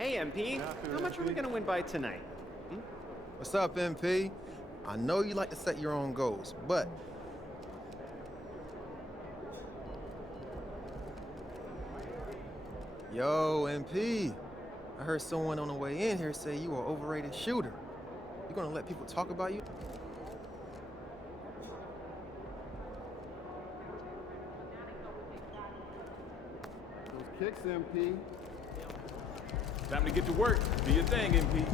Hey, MP. How much are we going to win by tonight? What's up, MP? I know you like to set your own goals, but... Yo, MP. I heard someone on the way in here say you are an overrated shooter. You gonna let people talk about you? Those kicks, MP. Time to get to work. Do your thing, MP.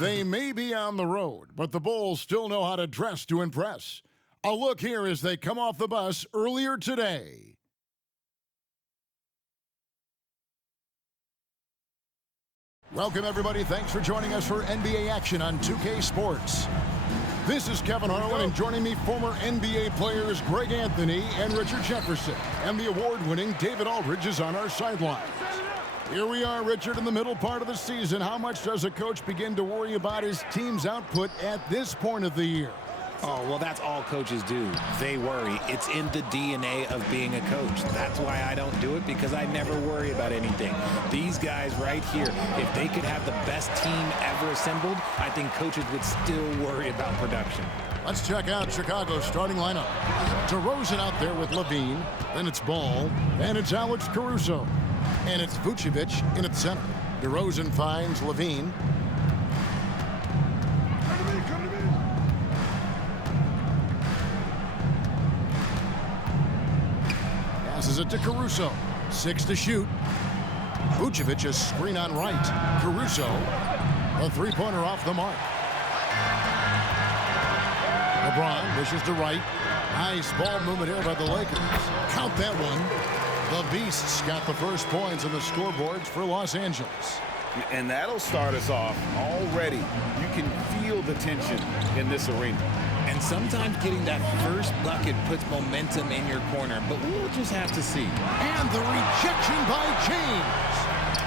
They may be on the road, but the Bulls still know how to dress to impress. A look here as they come off the bus earlier today. Welcome, everybody. Thanks for joining us for NBA action on 2K Sports. This is Kevin Harlan, and joining me, former NBA players Greg Anthony and Richard Jefferson. And the award-winning David Aldridge is on our sidelines. Here we are, Richard, in the middle part of the season. How much does a coach begin to worry about his team's output at this point of the year? Oh, well, that's all coaches do. They worry. It's in the DNA of being a coach. That's why I don't do it, because I never worry about anything. These guys right here, if they could have the best team ever assembled, I think coaches would still worry about production. Let's check out Chicago's starting lineup. DeRozan out there with Levine. Then it's Ball. And it's Alex Caruso. And it's Vucevic in at center. DeRozan finds Levine. Passes it to Caruso. 6 to shoot. Vucevic a screen on right. Caruso, a three-pointer off the mark. LeBron wishes to right. Nice ball movement here by the Lakers. Count that one. The Beasts got the first points on the scoreboards for Los Angeles. And that'll start us off already. You can feel the tension in this arena. And sometimes getting that first bucket puts momentum in your corner, but we'll just have to see. And the rejection by James.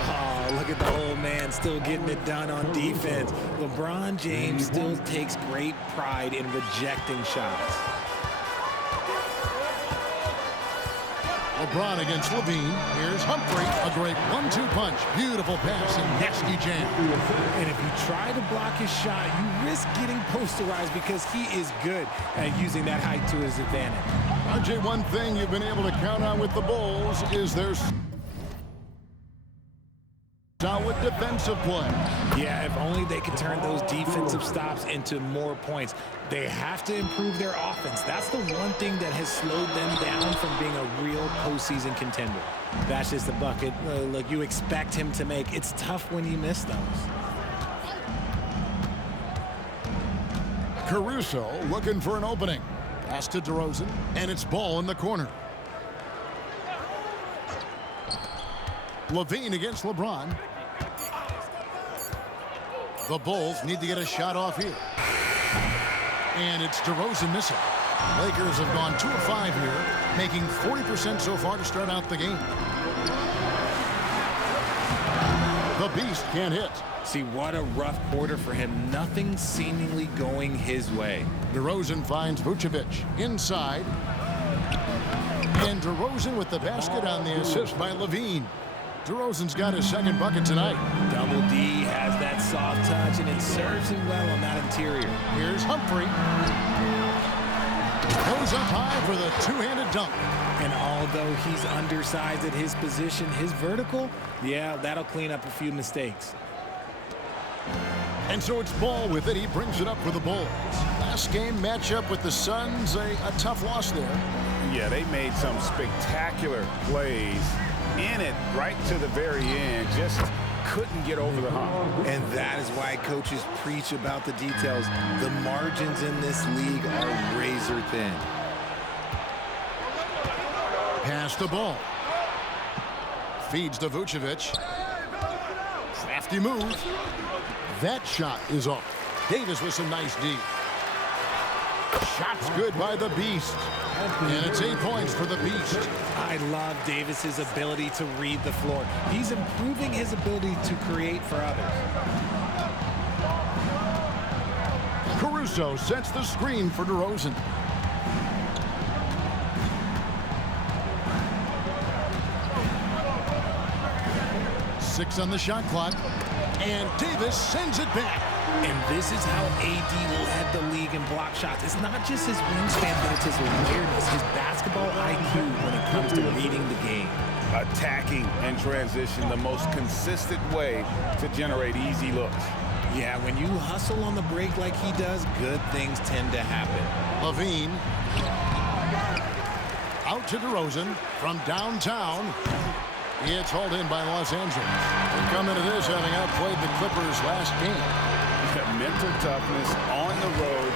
Oh, look at the old man still getting it done on defense. LeBron James still takes great pride in rejecting shots. LeBron against Levine. Here's Humphrey. A great 1-2 pesky Beautiful pass and nasty jam. And if you try to block his shot, you risk getting posterized because he is good at using that height to his advantage. RJ, one thing you've been able to count on with the Bulls is their solid defensive play. Yeah, if only they could turn those defensive stops into more points. They have to improve their offense. That's the one thing that has slowed them down from being a real postseason contender. That's just a bucket. Look, you expect him to make. It's tough when you miss those. Caruso looking for an opening. Pass to DeRozan, and it's Ball in the corner. Levine against LeBron. The Bulls need to get a shot off here. And it's DeRozan missing. Lakers have gone 2 of 5 here, making 40% so far to start out the game. The Beast can't hit. See, what a rough quarter for him. Nothing seemingly going his way. DeRozan finds Vucevic inside. And DeRozan with the basket on the assist by Levine. DeRozan's got his second bucket tonight. Double D has that soft touch, and it serves him well on that interior. Here's Humphrey. Goes up high for the two-handed dunk. And although he's undersized at his position, his vertical, yeah, that'll clean up a few mistakes. And so it's Ball with it. He brings it up for the Bulls. Last game matchup with the Suns, a tough loss there. Yeah, they made some spectacular plays in it right to the very end. Just couldn't get over the hump. And that is why coaches preach about the details. The margins in this league are razor thin. Pass the ball. Feeds to Vucevic. Crafty move. That shot is off. Davis with some nice D. Shot's good by the Beast. And it's 8 points for the Beast. I love Davis's ability to read the floor. He's improving his ability to create for others. Caruso sets the screen for DeRozan. Six on the shot clock. And Davis sends it back. And this is how AD led the league in block shots. It's not just his wingspan, but it's his awareness, his basketball IQ when it comes to reading the game. Attacking and transition, the most consistent way to generate easy looks. Yeah, when you hustle on the break like he does, good things tend to happen. Levine. Out to DeRozan from downtown. It's hauled in by Los Angeles. They come into this having outplayed the Clippers last game. Mental toughness on the road.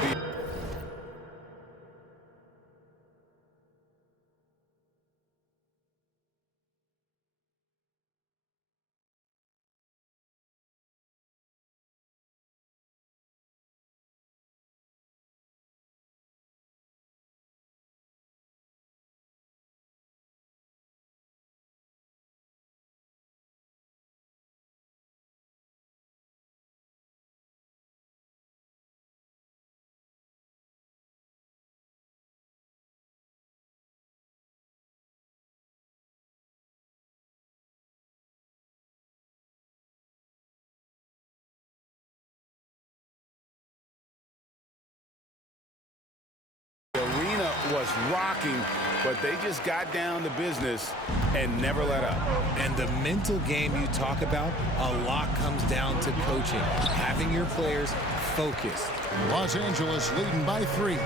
The arena was rocking, but they just got down to business and never let up. And the mental game you talk about, a lot comes down to coaching, having your players focused. Los Angeles leading by 3.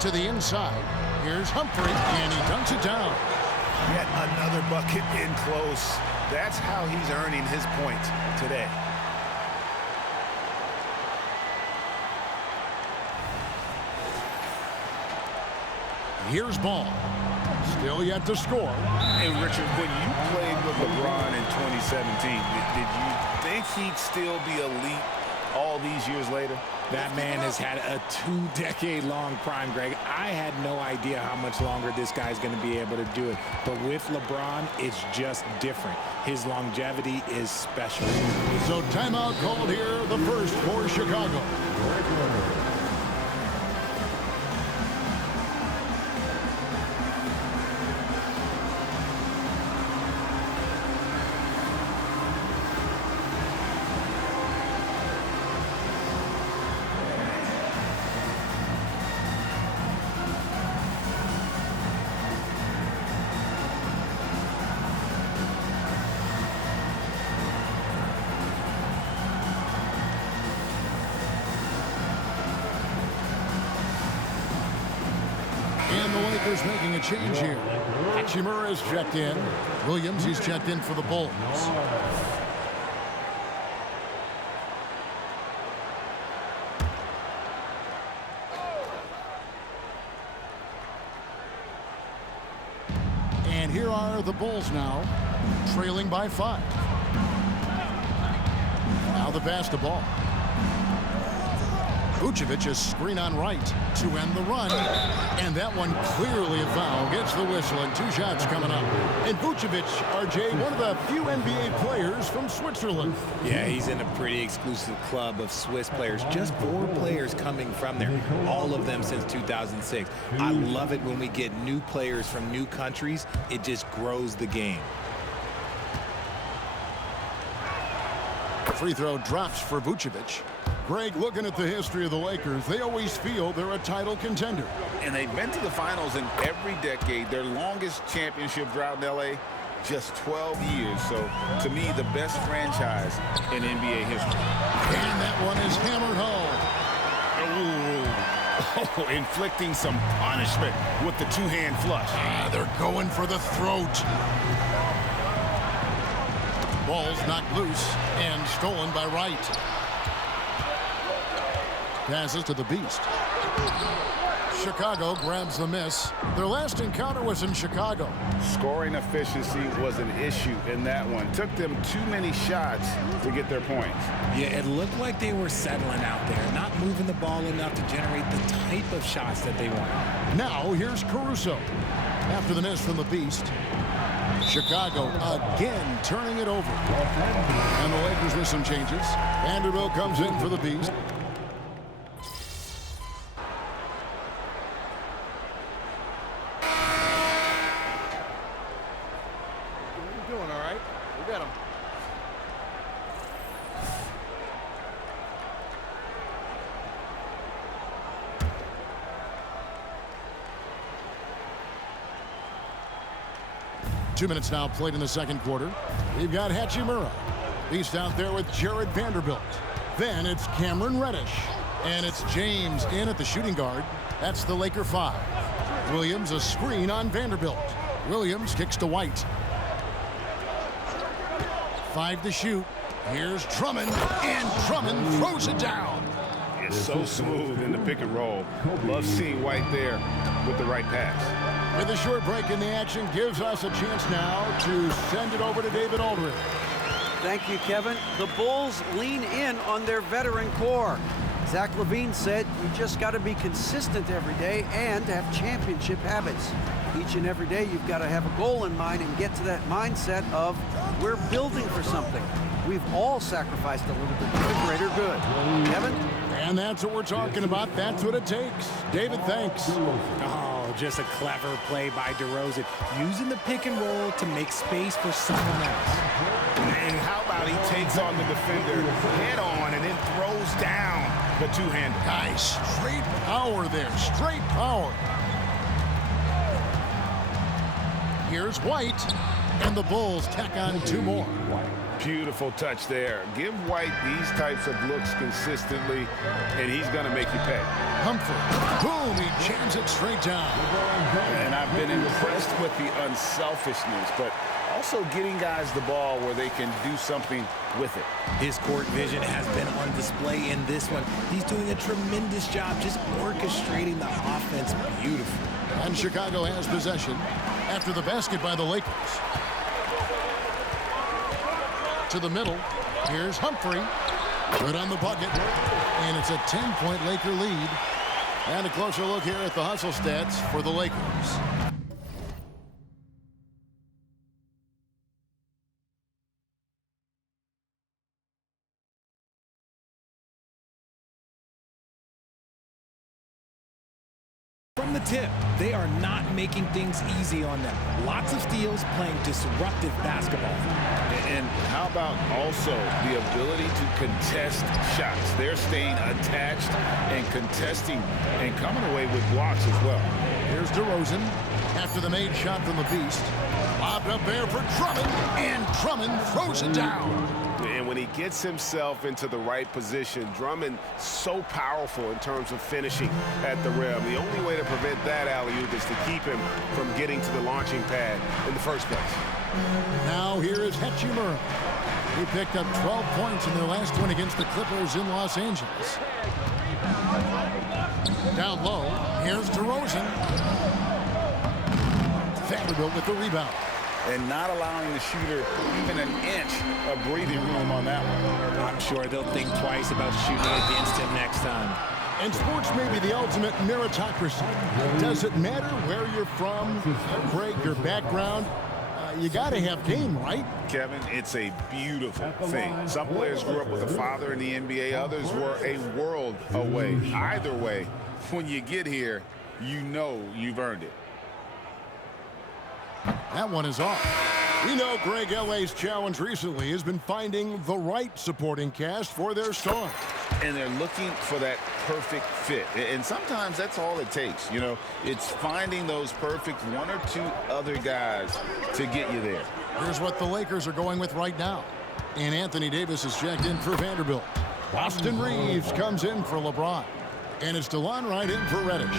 To the inside. Here's Humphrey, and he dunks it down. Yet another bucket in close. That's how he's earning his points today. Here's Ball. Still yet to score. Hey, Richard, when you played with LeBron in 2017, did you think he'd still be elite all these years later? That man has had a 2-decade-long prime, Greg. I had no idea how much longer this guy's going to be able to do it. But with LeBron, it's just different. His longevity is special. So timeout called here, the first for Chicago. And the Lakers making a change here. Hachimura is checked in. Williams, he's checked in for the Bulls. And here are the Bulls now, trailing by 5. Now the pass to Ball. Vucevic is screen on right to end the run. And that one clearly a foul. Gets the whistle and 2 shots coming up. And Vucevic, RJ, one of the few NBA players from Switzerland. Yeah, he's in a pretty exclusive club of Swiss players. Just 4 players coming from there, all of them since 2006. I love it when we get new players from new countries. It just grows the game. Free throw drops for Vucevic. Greg, looking at the history of the Lakers, they always feel they're a title contender. And they've been to the finals in every decade. Their longest championship drought in L.A., just 12 years. So, to me, the best franchise in NBA history. And that one is hammered home. Oh, inflicting some punishment with the 2-hand flush. They're going for the throat. Ball's knocked loose and stolen by Wright. Passes to the Beast. Chicago grabs the miss. Their last encounter was in Chicago. Scoring efficiency was an issue in that one. Took them too many shots to get their points. Yeah, it looked like they were settling out there, not moving the ball enough to generate the type of shots that they want. Now here's Caruso. After the miss from the Beast, Chicago again turning it over. And the Lakers with some changes. Vanderbilt comes in for the Beast. Doing all right. We got him. Two minutes now played in the second quarter. We've got Hachimura. He's out there with Jared Vanderbilt. Then it's Cameron Reddish. And it's James in at the shooting guard. That's the Laker 5. Williams a screen on Vanderbilt. Williams kicks to White. 5 to shoot. Here's Drummond, and Drummond throws it down. It's so smooth in the pick and roll. Love seeing White there with the right pass. With a short break in the action, gives us a chance now to send it over to David Aldridge. Thank you, Kevin. The Bulls lean in on their veteran core. Zach LaVine said you just got to be consistent every day and have championship habits. Each and every day you've got to have a goal in mind and get to that mindset of we're building for something. We've all sacrificed a little bit for the greater good. Kevin? And that's what we're talking about. That's what it takes. David, thanks. Oh, just a clever play by DeRozan, using the pick and roll to make space for someone else. And how about he takes on the defender head on and then throws down the 2-hand. Nice. Straight power there. Straight power. Here's White. And the Bulls tack on 2 more. Beautiful touch there. Give White these types of looks consistently, and he's going to make you pay. Humphrey. Boom. He jams it straight down. And I've been impressed with the unselfishness, but also getting guys the ball where they can do something with it. His court vision has been on display in this one. He's doing a tremendous job just orchestrating the offense beautifully. And Chicago has possession after the basket by the Lakers. To the middle. Here's Humphrey. Good on the bucket. And it's a 10-point Laker lead. And a closer look here at the hustle stats for the Lakers. From the tip, they are not making things easy on them. Lots of steals, playing disruptive basketball. And how about also the ability to contest shots? They're staying attached and contesting and coming away with blocks as well. Here's DeRozan after the made shot from the Beast. Lobbed up there for Drummond, and Drummond throws it down. And when he gets himself into the right position, Drummond so powerful in terms of finishing at the rim. The only way to prevent that alley-oop is to keep him from getting to the launching pad in the first place. Now here is Hachimura. He picked up 12 points in their last win against the Clippers in Los Angeles. Down low, here's DeRozan. Vanderbilt with the rebound. And not allowing the shooter even an inch of breathing room on that one. I'm sure they'll think twice about shooting against him next time. And sports may be the ultimate meritocracy. Does it matter where you're from, Craig, your background? You got to have game, right? Kevin, it's a beautiful thing. Some players grew up with a father in the NBA. Others were a world away. Either way, when you get here, you know you've earned it. That one is off. We know Greg LA's challenge recently has been finding the right supporting cast for their stars. And they're looking for that perfect fit. And sometimes that's all it takes. You know, it's finding those perfect one or two other guys to get you there. Here's what the Lakers are going with right now. And Anthony Davis is checked in for Vanderbilt. Austin Reeves comes in for LeBron. And it's DeLon Wright in for Reddish.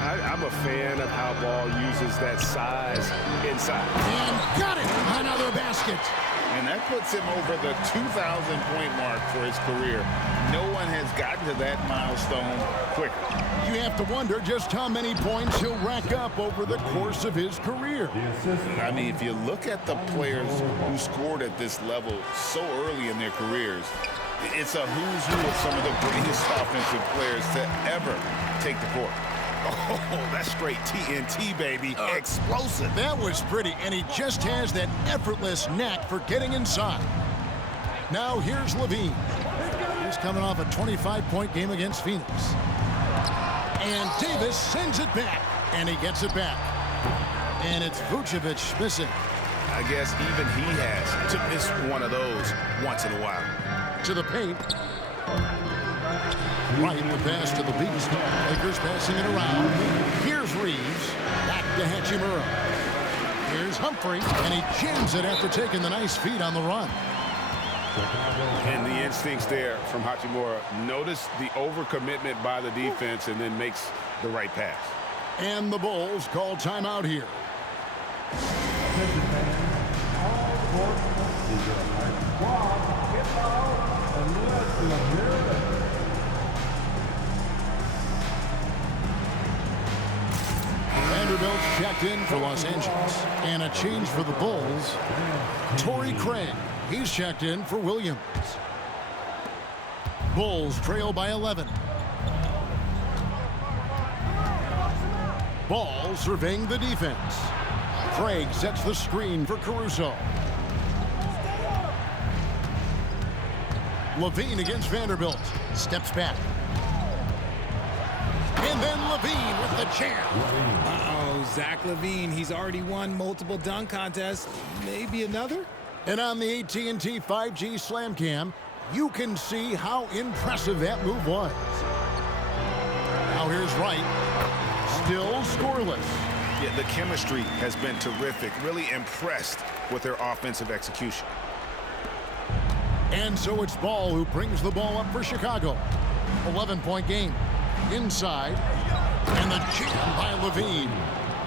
I'm a fan of how Ball uses that size inside. And got it! Another basket. And that puts him over the 2,000-point mark for his career. No one has gotten to that milestone quicker. You have to wonder just how many points he'll rack up over the course of his career. I mean, if you look at the players who scored at this level so early in their careers, it's a who's who of some of the greatest offensive players to ever take the court. Oh, that's straight TNT, baby. Explosive. That was pretty, and he just has that effortless knack for getting inside. Now here's Levine. He's coming off a 25-point game against Phoenix. And Davis sends it back, and he gets it back. And it's Vucevic missing. I guess even he has to miss one of those once in a while. To the paint. Right, the pass to the Beast. Lakers passing it around. Here's Reeves. Back to Hachimura. Here's Humphrey, and he jams it after taking the nice feed on the run. And the instincts there from Hachimura. Notice the overcommitment by the defense and then makes the right pass. And the Bulls call timeout here. Vanderbilt checked in for Los Angeles. And a change for the Bulls. Torrey Craig. He's checked in for Williams. Bulls trail by 11. Ball surveying the defense. Craig sets the screen for Caruso. Levine against Vanderbilt. Steps back. And then Levine with the jam. Uh-oh, Zach Levine. He's already won multiple dunk contests. Maybe another? And on the AT&T 5G Slam Cam, you can see how impressive that move was. Now here's Wright. Still scoreless. Yeah, the chemistry has been terrific. Really impressed with their offensive execution. And so it's Ball who brings the ball up for Chicago. 11-point game. Inside. And the jam by Levine.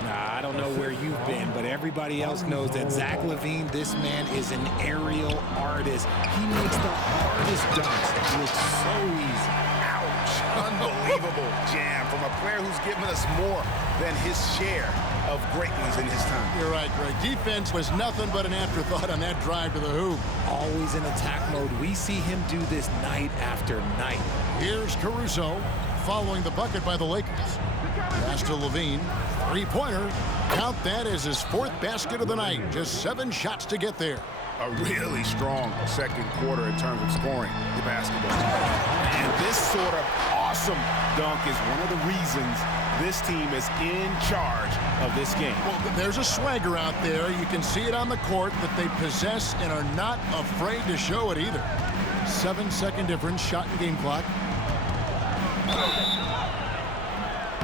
Nah, I don't know where you've been, but everybody else knows that Zach Levine, this man is an aerial artist. He makes the hardest dunks look so easy. Ouch. Unbelievable jam from a player who's given us more than his share of great ones in his time. You're right, Greg. Defense was nothing but an afterthought on that drive to the hoop. Always in attack mode. We see him do this night after night. Here's Caruso following the bucket by the Lakers. Pass to Levine. Three-pointer. Count that as his fourth basket of the night. Just 7 shots to get there. A really strong second quarter in terms of scoring the basketball. And this sort of awesome dunk is one of the reasons this team is in charge of this game. Well, there's a swagger out there. You can see it on the court that they possess and are not afraid to show it either. 7-second difference, shot and game clock.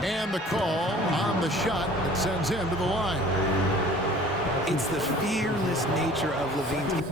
And the call on the shot that sends him to the line. It's the fearless nature of Levine's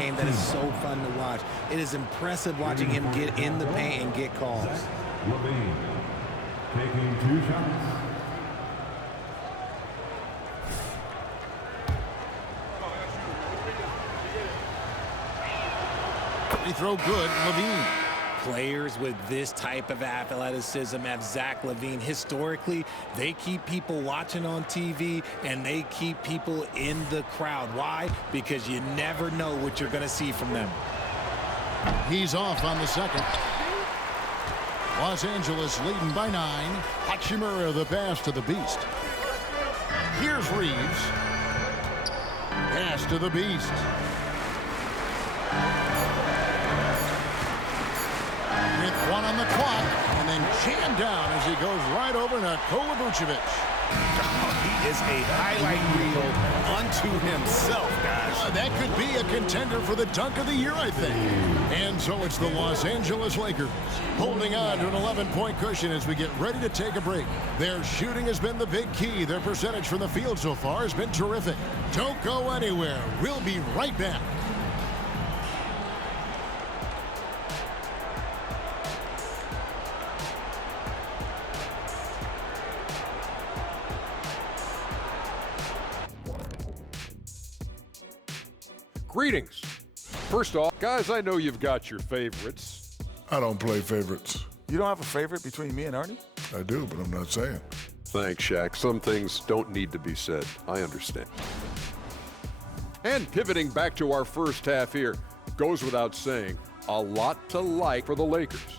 game that is so fun to watch. It is impressive watching him get in the paint and get calls. LaVine taking 2 shots. Free throw good, LaVine. Players with this type of athleticism have Zach LaVine. Historically, they keep people watching on TV and they keep people in the crowd. Why? Because you never know what you're going to see from them. He's off on the second. Los Angeles leading by 9. Hachimura the pass to the Beast. Here's Reeves. Pass to the Beast. With 1 on the clock, and then jammed down as he goes right over Nikola Vucevic. He is a highlight reel unto himself, guys. That could be a contender for the dunk of the year, I think. And so it's the Los Angeles Lakers holding on to an 11-point cushion as we get ready to take a break. Their shooting has been the big key. Their percentage from the field so far has been terrific. Don't go anywhere. We'll be right back. Greetings. First off, guys, I know you've got your favorites. I don't play favorites. You don't have a favorite between me and Ernie? I do, but I'm not saying. Thanks, Shaq. Some things don't need to be said. I understand. And pivoting back to our first half here, goes without saying, a lot to like for the Lakers.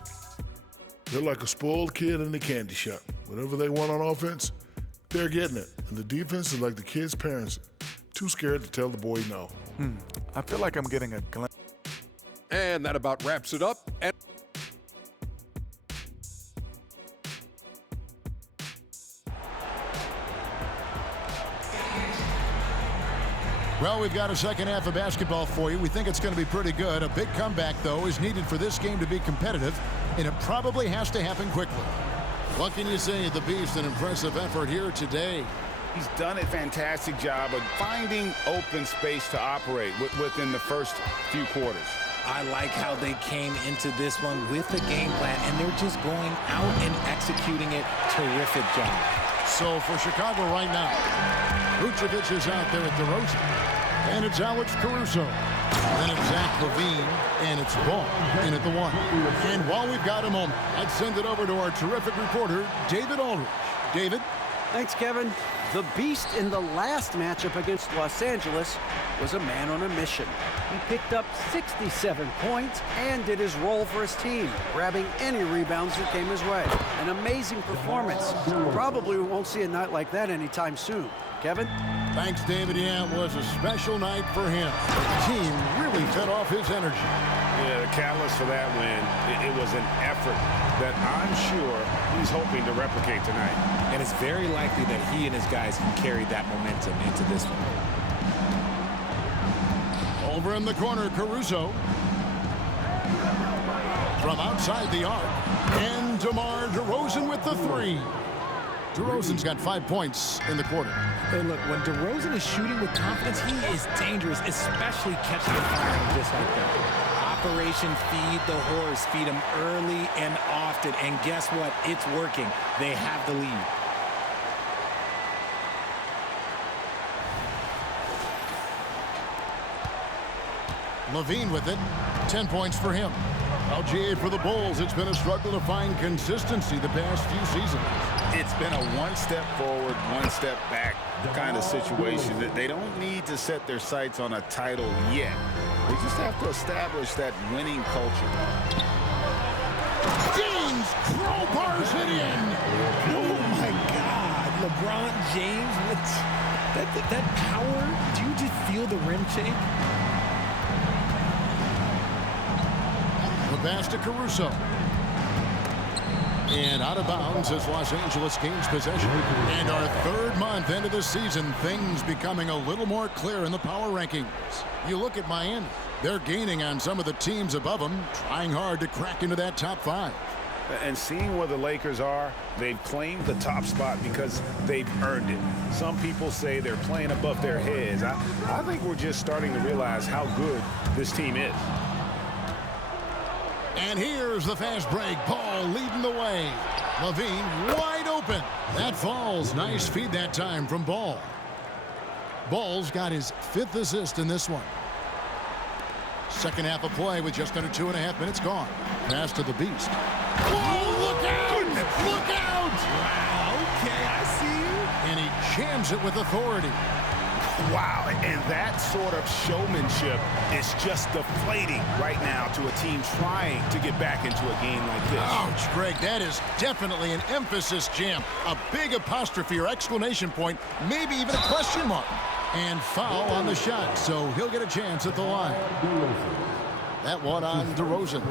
They're like a spoiled kid in the candy shop. Whatever they want on offense, they're getting it. And the defense is like the kid's parents, too scared to tell the boy no. I feel like I'm getting a glimpse. And that about wraps it up. And well, we've got a second half of basketball for you. We think it's going to be pretty good. A big comeback, though, is needed for this game to be competitive, and it probably has to happen quickly. What can you say? The Beast, an impressive effort here today. He's done a fantastic job of finding open space to operate within the first few quarters. I like how they came into this one with a game plan, and they're just going out and executing it. Terrific job. So for Chicago right now, Vucevic is out there at DeRozan, and it's Alex Caruso. Then it's Zach LaVine, and it's Ball in at the 1. And while we've got a moment, I'd send it over to our terrific reporter, David Aldridge. David? Thanks, Kevin. The Beast in the last matchup against Los Angeles was a man on a mission. He picked up 67 points and did his role for his team, grabbing any rebounds that came his way. An amazing performance. Probably won't see a night like that anytime soon. Kevin? Thanks, David. Yeah, it was a special night for him. The team really fed off his energy. Yeah, the catalyst for that win, it was an effort that I'm sure he's hoping to replicate tonight. And it's very likely that he and his guys can carry that momentum into this one. Over in the corner, Caruso. From outside the arc. And DeMar DeRozan with the 3. DeRozan's got 5 points in the quarter. Hey, look, when DeRozan is shooting with confidence, he is dangerous, especially catching the fire just like that. Operation Feed the Horse. Feed him early and often. And guess what? It's working. They have the lead. LaVine with it. 10 points for him. LGA for the Bulls. It's been a struggle to find consistency the past few seasons. It's been a one step forward, one step back kind of situation. That they don't need to set their sights on a title yet. They just have to establish that winning culture. James crowbars it in. Oh my God, LeBron James, that power? Do you just feel the rim shake? The pass to Caruso. And out of bounds as Los Angeles gains possession. And our third month into the season, things becoming a little more clear in the power rankings. You look at Miami. They're gaining on some of the teams above them, trying hard to crack into that top 5. And seeing where the Lakers are, they've claimed the top spot because they've earned it. Some people say they're playing above their heads. I think we're just starting to realize how good this team is. And here's the fast break. Ball leading the way. LaVine wide open. That falls. Nice feed that time from Ball. Ball's got his 5th assist in this one. Second half of play with just under 2.5 minutes gone. Pass to the Beast. Whoa, look out! Look out! Wow, okay, I see you. And he jams it with authority. Wow, and that sort of showmanship is just deflating right now to a team trying to get back into a game like this. Ouch, Greg, that is definitely an emphasis jam. A big apostrophe or exclamation point, maybe even a question mark. And foul on the shot, so he'll get a chance at the line. That one on DeRozan.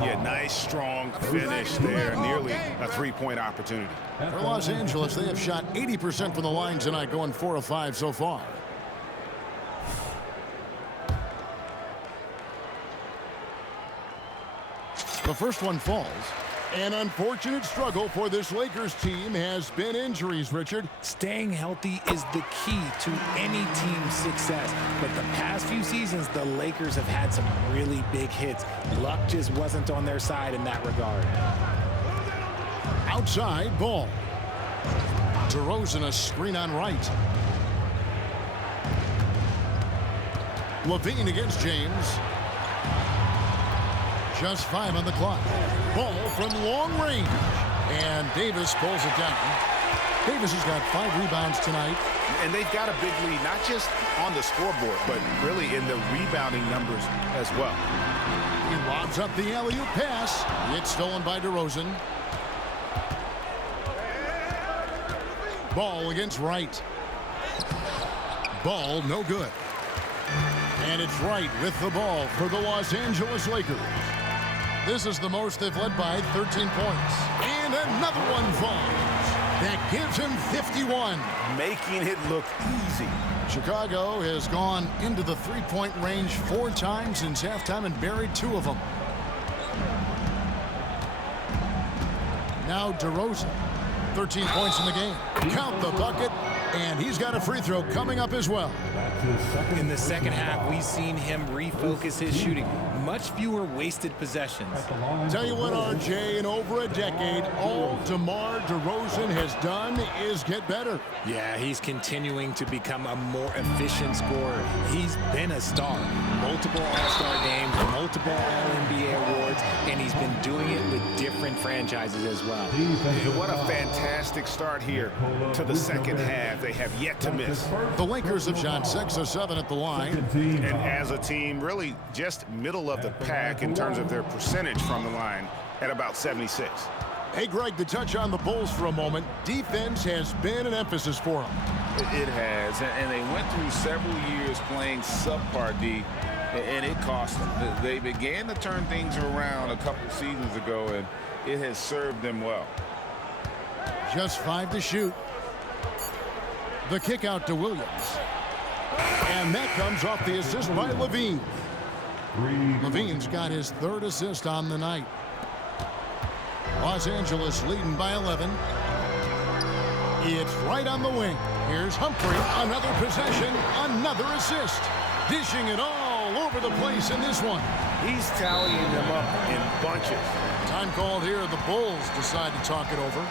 Yeah, nice, strong finish there. Nearly a three-point opportunity. For Los Angeles, they have shot 80% from the line tonight, going 4 of 5 so far. The first one falls. An unfortunate struggle for this Lakers team has been injuries, Richard. Staying healthy is the key to any team's success. But the past few seasons, the Lakers have had some really big hits. Luck just wasn't on their side in that regard. Outside Ball. DeRozan a screen on right. LaVine against James. Just 5 on the clock. Ball from long range. And Davis pulls it down. Davis has got 5 rebounds tonight. And they've got a big lead, not just on the scoreboard, but really in the rebounding numbers as well. He lobs up the alley-oop pass. It's stolen by DeRozan. Ball against Wright. Ball no good. And it's Wright with the ball for the Los Angeles Lakers. This is the most they've led by 13 points. And another one falls. That gives him 51. Making it look easy. Chicago has gone into the three-point range 4 times since halftime and buried 2 of them. Now DeRozan. 13 points in the game. Count the bucket. And he's got a free throw coming up as well. In the second half, we've seen him refocus his shooting. Much fewer wasted possessions. Tell you what, RJ, in over a decade, all DeMar DeRozan has done is get better. Yeah, he's continuing to become a more efficient scorer. He's been a star. Multiple All-Star games, multiple All-NBA awards, and he's been doing it with different franchises as well. And what a fantastic start here to the second half. They have yet to miss. The Lakers have shot 6 of 7 at the line. And as a team, really just middle of the pack in terms of their percentage from the line at about 76. Hey, Greg, to touch on the Bulls for a moment, defense has been an emphasis for them. It has, and they went through several years playing subpar D, and it cost them. They began to turn things around a couple seasons ago, and it has served them well. Just 5 to shoot. The kick out to Williams. And that comes off the assist by LaVine. LaVine's got his 3rd assist on the night. Los Angeles leading by 11. It's right on the wing. Here's Humphrey. Another possession, another assist. Dishing it all over the place in this one. He's tallying them up in bunches. Time called here. The Bulls decide to talk it over.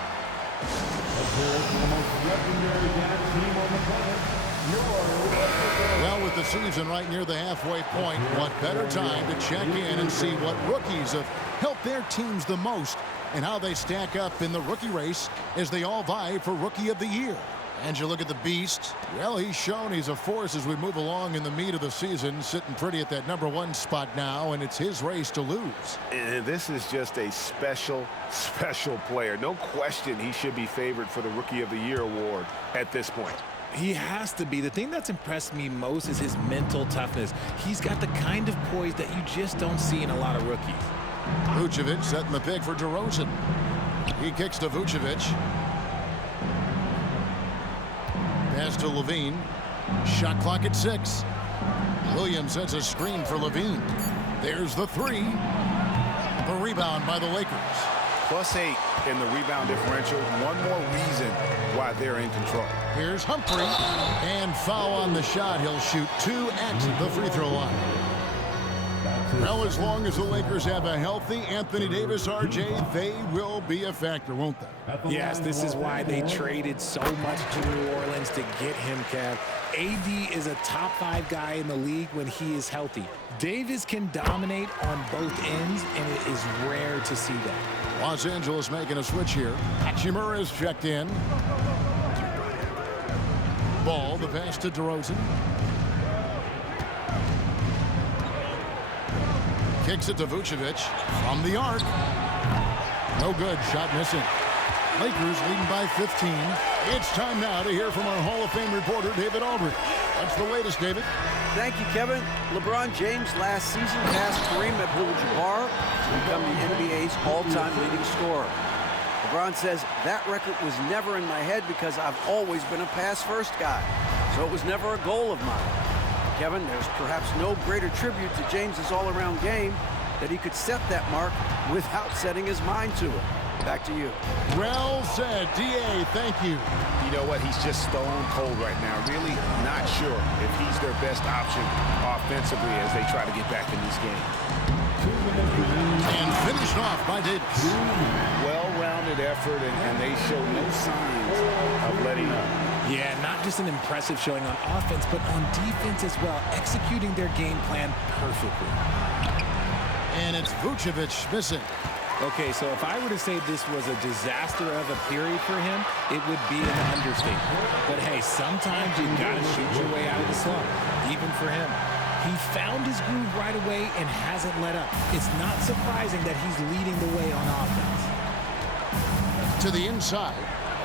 Well, with the season right near the halfway point, what better time to check in and see what rookies have helped their teams the most and how they stack up in the rookie race as they all vie for Rookie of the Year. And you look at the Beast. Well, he's shown he's a force as we move along in the meat of the season, sitting pretty at that #1 spot now, and it's his race to lose. And this is just a special, special player. No question he should be favored for the Rookie of the Year award at this point. He has to be. The thing that's impressed me most is his mental toughness. He's got the kind of poise that you just don't see in a lot of rookies. Vucevic setting the pick for DeRozan. He kicks to Vucevic. Pass to LaVine. Shot clock at 6. Williams sets a screen for LaVine. There's the 3. The rebound by the Lakers. +8 in the rebound differential. One more reason why they're in control. Here's Humphrey, and foul on the shot. He'll shoot 2 at the free throw line. Well, as long as the Lakers have a healthy Anthony Davis, RJ, they will be a factor, won't they? Yes, this is why they traded so much to New Orleans to get him, Kev. AD is a top 5 guy in the league when he is healthy. Davis can dominate on both ends, and it is rare to see that. Los Angeles making a switch here. Hachimura is checked in. Ball, the pass to DeRozan. Kicks it to Vucevic from the arc. No good, shot missing. Lakers leading by 15. It's time now to hear from our Hall of Fame reporter, David Aldridge. What's the latest, David? Thank you, Kevin. LeBron James last season passed Kareem Abdul-Jabbar to become the NBA's all-time leading scorer. LeBron says, that record was never in my head because I've always been a pass-first guy, so it was never a goal of mine. Kevin, there's perhaps no greater tribute to James's all-around game that he could set that mark without setting his mind to it. Back to you. Well said, D.A., thank you. You know what? He's just stone cold right now. Really not sure if he's their best option offensively as they try to get back in this game. And finished off by Davis. Well-rounded effort, and they show no signs of letting up. Yeah, not just an impressive showing on offense, but on defense as well, executing their game plan perfectly. And it's Vucevic missing. Okay, so if I were to say this was a disaster of a period for him, it would be an understatement. But hey, sometimes you gotta shoot your way out of the slump, even for him. He found his groove right away and hasn't let up. It's not surprising that he's leading the way on offense. To the inside,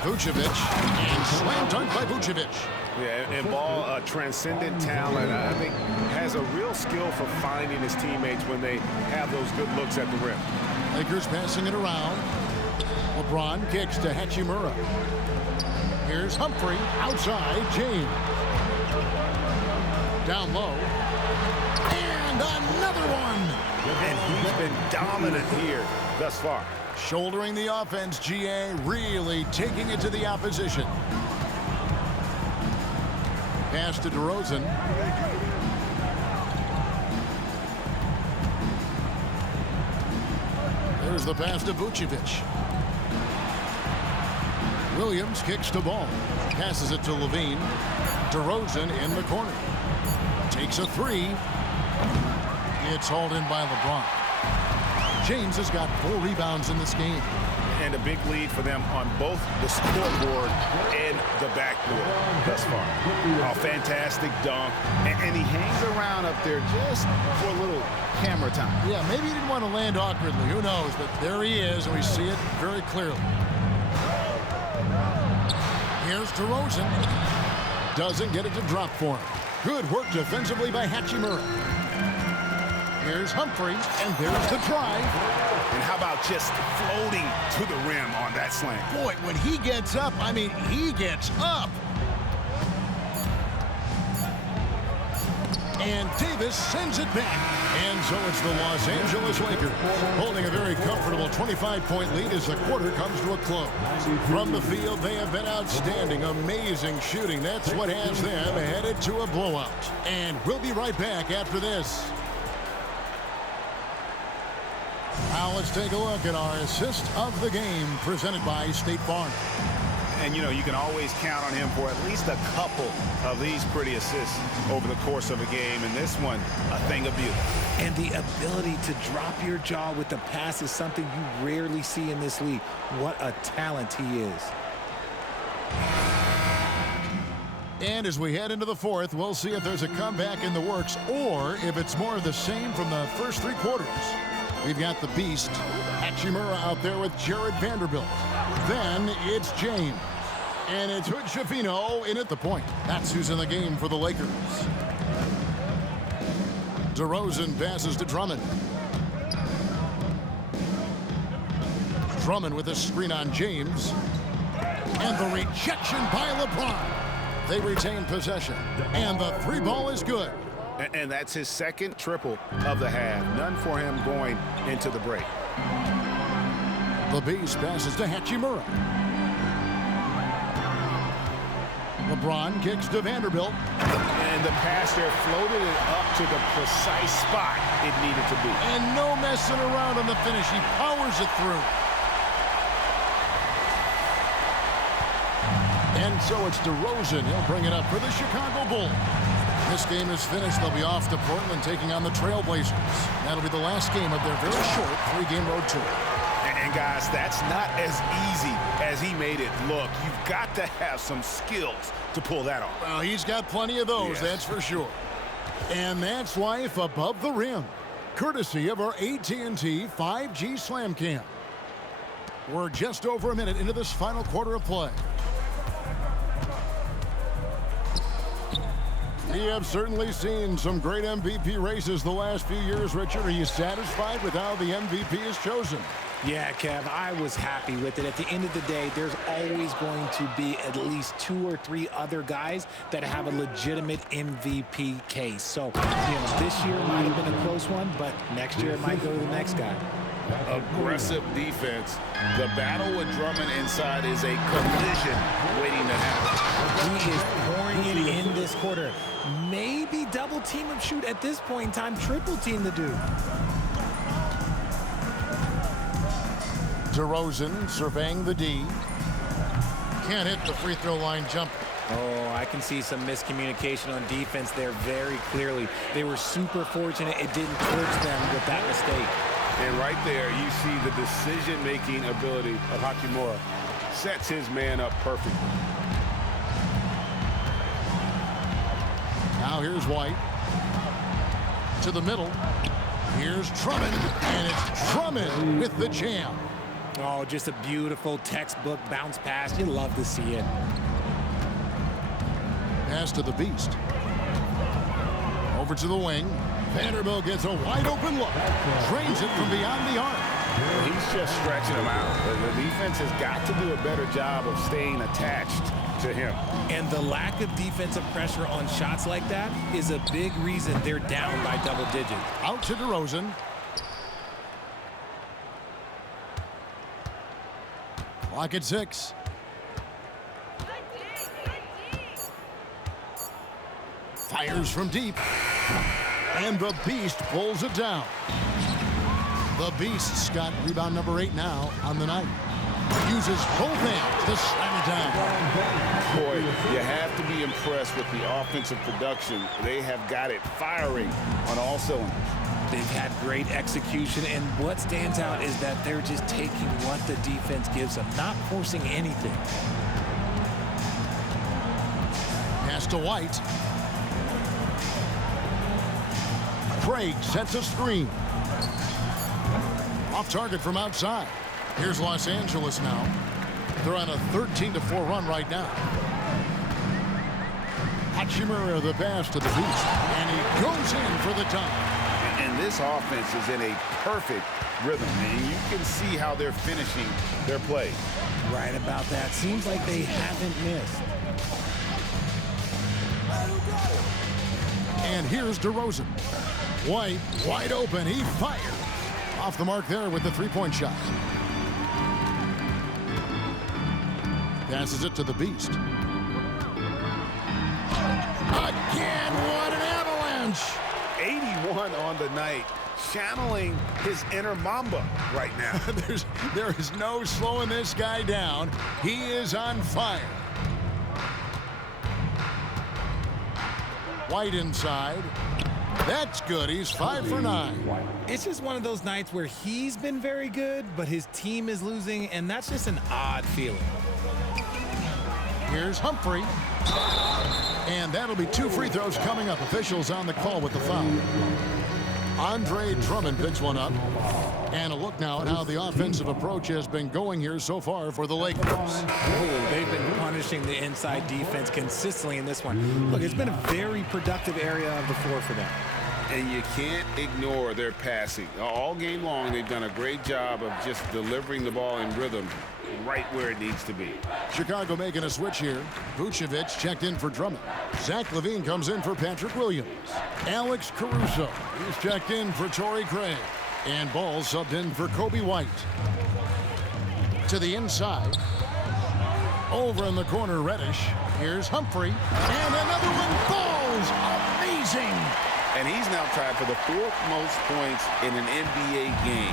Vucevic, and slam dunk by Vucevic. Yeah, and Ball, a transcendent talent. I think has a real skill for finding his teammates when they have those good looks at the rim. Lakers passing it around. LeBron kicks to Hachimura. Here's Humphrey outside James. Down low. And another one. And he's been dominant here thus far. Shouldering the offense, GA really taking it to the opposition. Pass to DeRozan. There's the pass to Vucevic. Williams kicks to Ball. Passes it to Levine. DeRozan in the corner. Takes a three. It's hauled in by LeBron. James has got 4 rebounds in this game. And a big lead for them on both the scoreboard and the backboard thus far. A fantastic dunk. And he hangs around up there just for a little camera time. Yeah, maybe he didn't want to land awkwardly. Who knows? But there he is, and we see it very clearly. Here's DeRozan. Doesn't get it to drop for him. Good work defensively by Hachimura. Here's Humphrey, and there's the drive. And how about just floating to the rim on that slam? Boy, when he gets up, I mean, he gets up. And Davis sends it back. And so it's the Los Angeles Lakers holding a very comfortable 25-point lead as the quarter comes to a close. From the field, they have been outstanding, amazing shooting. That's what has them headed to a blowout. And we'll be right back after this. Now let's take a look at our assist of the game presented by State Farm. And, you know, you can always count on him for at least a couple of these pretty assists over the course of a game. And this one, a thing of beauty. And the ability to drop your jaw with the pass is something you rarely see in this league. What a talent he is. And as we head into the fourth, we'll see if there's a comeback in the works or if it's more of the same from the first 3 quarters. We've got the beast, Hachimura, out there with Jared Vanderbilt. Then it's James. And it's Hood Schifino in at the point. That's who's in the game for the Lakers. DeRozan passes to Drummond. Drummond with a screen on James. And the rejection by LeBron. They retain possession. And the 3 ball is good. And that's his second triple of the half. None for him going into the break. The Beast passes to Hachimura. LeBron kicks to Vanderbilt. And the pass there floated it up to the precise spot it needed to be. And no messing around on the finish. He powers it through. And so it's DeRozan. He'll bring it up for the Chicago Bulls. This game is finished. They'll be off to Portland taking on the Trailblazers. That'll be the last game of their very short 3-game road tour. And guys, that's not as easy as he made it look. You've got to have some skills to pull that off. Well, he's got plenty of those, that's for sure. And that's life above the rim, courtesy of our AT&T 5G Slam Cam. We're just over a minute into this final quarter of play. We have certainly seen some great MVP races the last few years, Richard. Are you satisfied with how the MVP is chosen? Yeah, Kev, I was happy with it. At the end of the day, there's always going to be at least 2 or 3 other guys that have a legitimate MVP case. So, this year might have been a close one, but next year it might go to the next guy. Aggressive defense. The battle with Drummond inside is a collision waiting to happen. He is pouring it in this quarter. Maybe double team him, shoot at this point in time, triple team the dude. DeRozan surveying the D. Can't hit the free throw line jumper. Oh, I can see some miscommunication on defense there very clearly. They were super fortunate it didn't hurt them with that mistake. And right there, you see the decision-making ability of Hachimura. Sets his man up perfectly. Now here's White. To the middle. Here's Drummond. And it's Drummond with the jam. Oh, just a beautiful textbook bounce pass. You love to see it. Pass to the Beast. Over to the wing. Vanderbilt gets a wide open look. Drains it from beyond the arc. He's just stretching him out. The defense has got to do a better job of staying attached to him. And the lack of defensive pressure on shots like that is a big reason they're down by double digits. Out to DeRozan. Clock at 6. Fires from deep. And the Beast pulls it down. The Beast's got rebound number 8 now on the night. Uses both hands to slam it down. Boy, you have to be impressed with the offensive production. They have got it firing on all cylinders. They've had great execution, and what stands out is that they're just taking what the defense gives them, not forcing anything. Pass to White. Craig sets a screen. Off target from outside. Here's Los Angeles now. They're on a 13-4 run right now. Hachimura the pass to the Beast, and he goes in for the tie. And this offense is in a perfect rhythm, and you can see how they're finishing their play. Right about that. Seems like they haven't missed. And here's DeRozan. White, wide open. He fires. Off the mark there with the three-point shot. Passes it to the Beast. Again, what an avalanche! 81 on the night, channeling his inner Mamba right now. there is no slowing this guy down. He is on fire. White inside. That's good. He's 5 for 9. It's just one of those nights where he's been very good, but his team is losing, and that's just an odd feeling. Here's Humphrey. And that'll be 2 free throws coming up. Officials on the call with the foul. Andre Drummond picks one up. And a look now at how the offensive approach has been going here so far for the Lakers. Oh, they've been punishing the inside defense consistently in this one. Look, it's been a very productive area of the floor for them. And you can't ignore their passing. All game long, they've done a great job of just delivering the ball in rhythm right where it needs to be. Chicago making a switch here. Vucevic checked in for Drummond. Zach LaVine comes in for Patrick Williams. Alex Caruso is checked in for Torrey Craig. And Ball subbed in for Kobe White. to the inside. Over in the corner, Reddish. Here's Humphrey. And another one falls. Amazing. And he's now tied for the 4th most points in an NBA game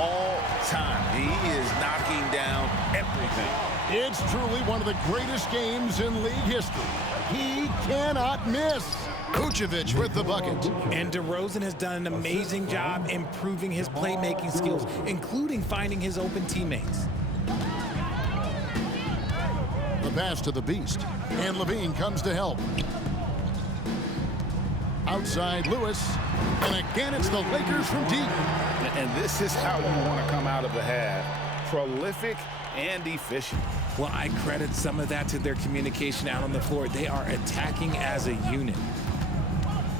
all time. He is knocking down everything. It's truly one of the greatest games in league history. He cannot miss. Vucevic with the bucket. And DeRozan has done an amazing job improving his playmaking skills, including finding his open teammates. The pass to the Beast. And Levine comes to help. Outside Lewis. And again, it's the Lakers from deep. And this is how you want to come out of the half. Prolific and efficient. Well, I credit some of that to their communication out on the floor. They are attacking as a unit.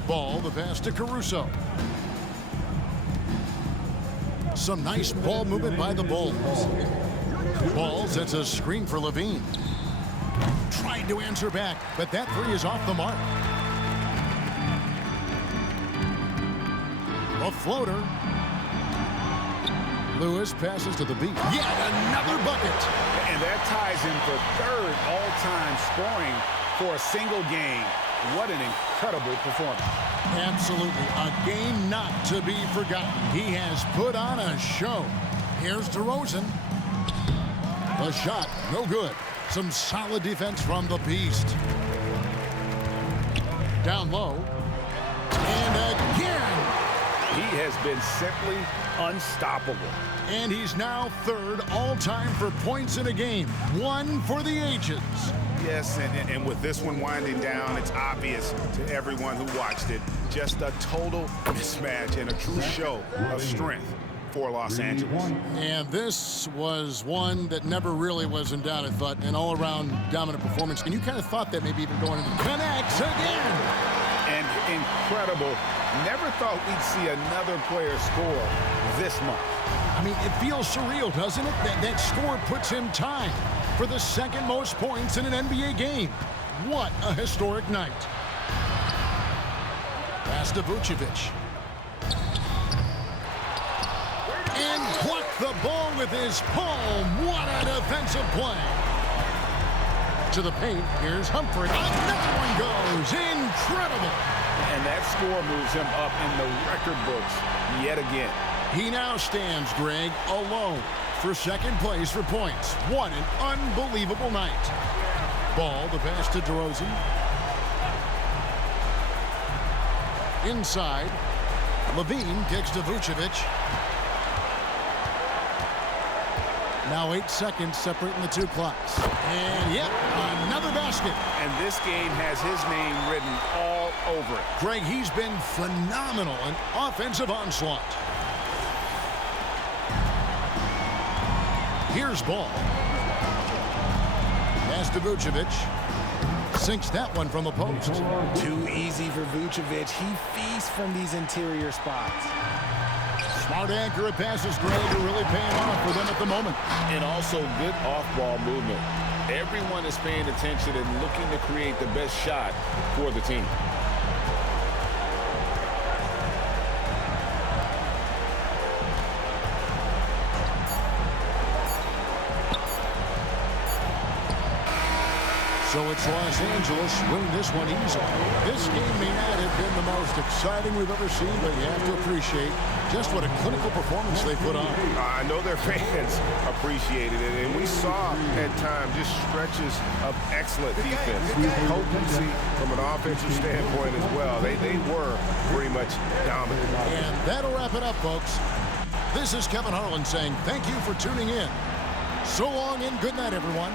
Ball, the pass to Caruso. Some nice ball movement by the Bulls. Ball sets a screen for Levine. Tried to answer back, but that three is off the mark. A floater. Lewis passes to the Beast. Yet another bucket. And that ties him for 3rd all-time scoring for a single game. What an incredible performance. Absolutely. A game not to be forgotten. He has put on a show. Here's DeRozan. The shot, no good. Some solid defense from the Beast. Down low. And again. He has been simply unstoppable. And he's now 3rd all-time for points in a game. 1 for the ages. Yes, and with this one winding down, it's obvious to everyone who watched it. Just a total mismatch and a true show of strength for Los Angeles. And this was one that never really was in doubt, I thought, an all-around dominant performance. And you kind of thought that maybe even going into the connects again. And incredible. Never thought we'd see another player score this much. I mean, it feels surreal, doesn't it? That score puts him tied for the 2nd most points in an NBA game. What a historic night. Pass to Vucevic. And plucked the ball with his palm. What a defensive play. To the paint, here's Humphrey. Another one goes. Incredible. And that score moves him up in the record books yet again. He now stands, Greg, alone for 2nd place for points. What an unbelievable night. Ball, the pass to DeRozan. Inside. Levine kicks to Vucevic. Now 8 seconds separating the 2 clocks. And yep, another basket. And this game has his name written all over it. Greg, he's been phenomenal in offensive onslaught. Here's Ball. Pass to Vucevic. Sinks that one from the post. Too easy for Vucevic. He feasts from these interior spots. Smart accurate passes, Greg, are really paying off for them at the moment. And also good off-ball movement. Everyone is paying attention and looking to create the best shot for the team. So it's Los Angeles winning this one easily. This game may not have been the most exciting we've ever seen, but you have to appreciate just what a clinical performance they put on. I know their fans appreciated it, and we saw at times just stretches of excellent defense. Potency from an offensive standpoint as well. They were pretty much dominant. And that'll wrap it up, folks. This is Kevin Harlan saying thank you for tuning in. So long and good night, everyone.